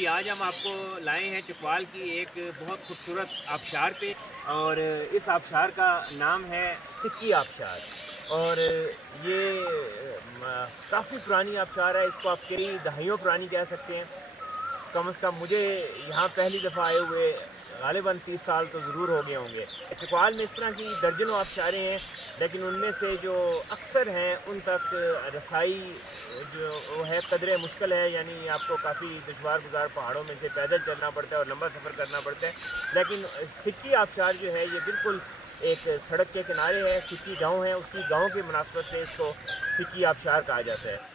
जी, आज हम आपको लाए हैं चकवाल की एक बहुत खूबसूरत आबशार पे और इस आबशार का नाम है सिक्की आबशार। और ये काफ़ी पुरानी आबशार है, इसको आप कई दहाइयों पुरानी कह सकते हैं। कम से कम मुझे यहाँ पहली दफ़ा आए हुए ग़ालिबन 30 साल तो ज़रूर हो गए होंगे। चकवाल में इस तरह की दर्जनों आबशारें हैं, लेकिन उनमें से जो अक्सर हैं उन तक रसाई जो वो है कदरे मुश्किल है, यानी आपको काफ़ी दुश्वार-गुज़ार पहाड़ों में से पैदल चलना पड़ता है और लंबा सफ़र करना पड़ता है। लेकिन सिक्की आबशार जो है ये बिल्कुल एक सड़क के किनारे है, सिक्की गाँव है, उसी गाँव की मुनासबत से इसको सिक्की आबशार कहा जाता है।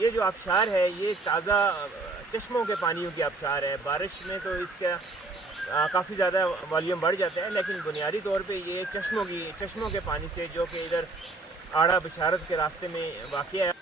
ये जो आबशार है ये ताज़ा चश्मों के पानियों की आबशार है। बारिश में तो इसका काफ़ी ज़्यादा वॉल्यूम बढ़ जाता है, लेकिन बुनियादी तौर पे ये चश्मों के पानी से, जो कि इधर आड़ा बिशारत के रास्ते में वाक़या है।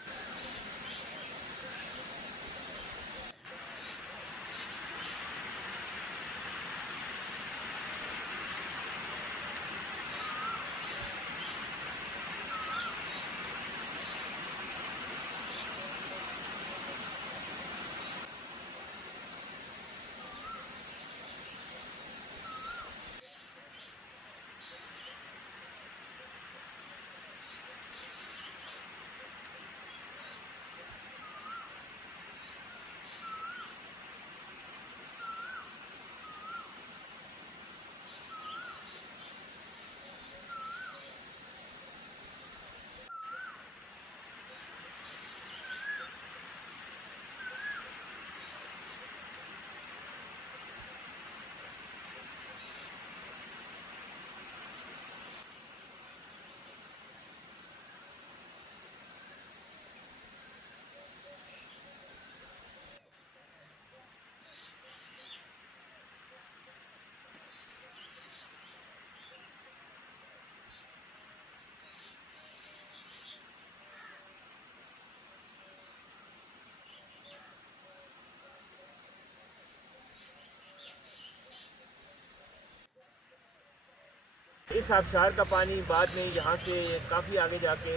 इस आबशार का पानी बाद में यहाँ से काफ़ी आगे जाके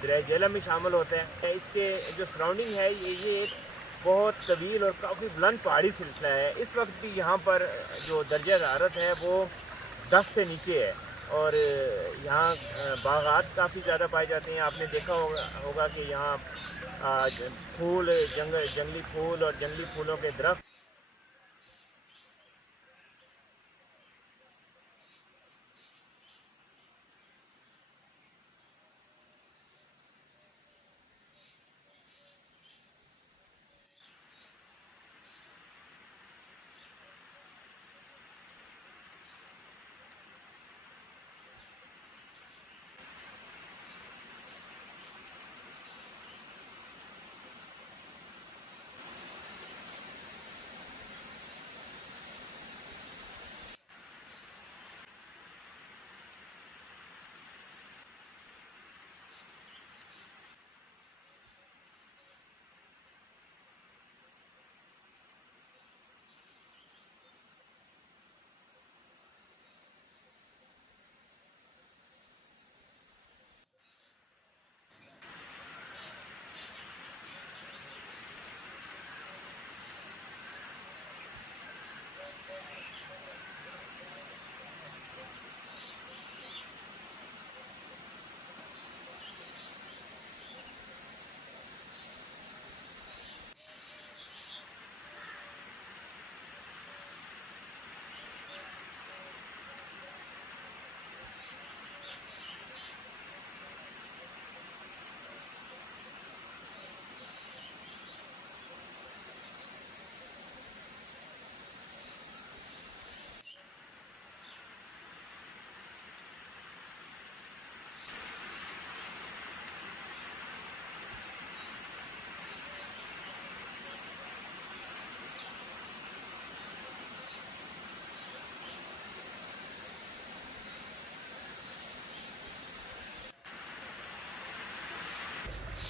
दरिया झेलम में शामिल होता है। इसके जो सराउंडिंग है ये एक बहुत तवील और काफ़ी बुलंद पहाड़ी सिलसिला है। इस वक्त भी यहाँ पर जो दर्जा हरारत है वो 10 से नीचे है। और यहाँ बागात काफ़ी ज़्यादा पाए जाते हैं। आपने देखा होगा कि यहाँ जंगली फूल और जंगली फूलों के दरख्त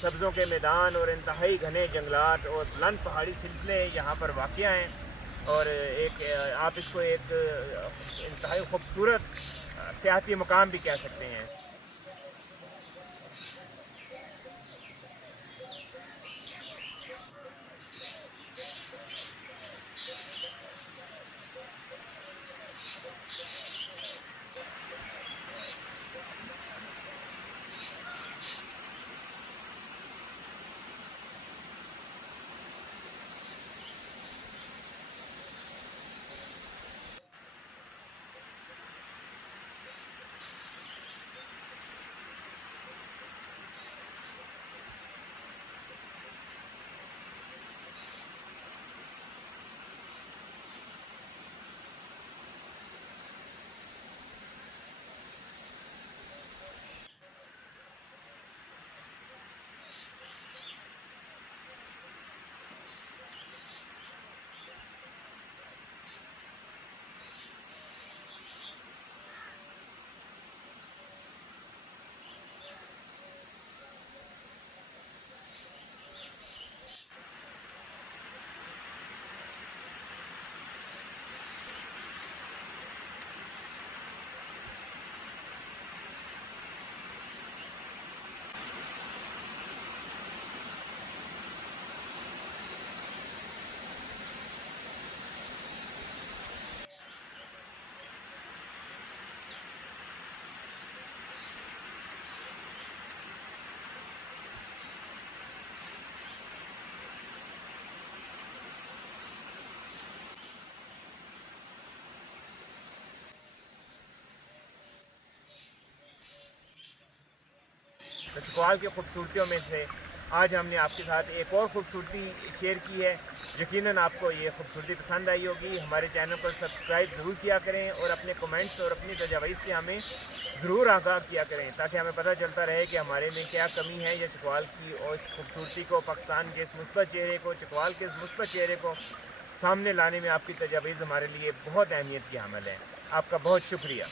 सब्ज़ों के मैदान और इंतहाई घने जंगलात और बुलंद पहाड़ी सिलसिले यहाँ पर वाक़या हैं। और एक आप इसको एक इंतहाई खूबसूरत सियाहती मुकाम भी कह सकते हैं। तो चकवाल की खूबसूरतियों में से आज हमने आपके साथ एक और ख़ूबसूरती शेयर की है। यकीनन आपको ये खूबसूरती पसंद आई होगी। हमारे चैनल को सब्सक्राइब ज़रूर किया करें और अपने कमेंट्स और अपनी तजावीज़ से हमें ज़रूर आगाह किया करें, ताकि हमें पता चलता रहे कि हमारे में क्या कमी है या चकवाल की और इस खूबसूरती को, पाकिस्तान के इस मुस्बत चेहरे को, चकवाल के इस मुस्बत चेहरे को सामने लाने में आपकी तजावीज़ हमारे लिए बहुत अहमियत की हामिल है। आपका बहुत शुक्रिया।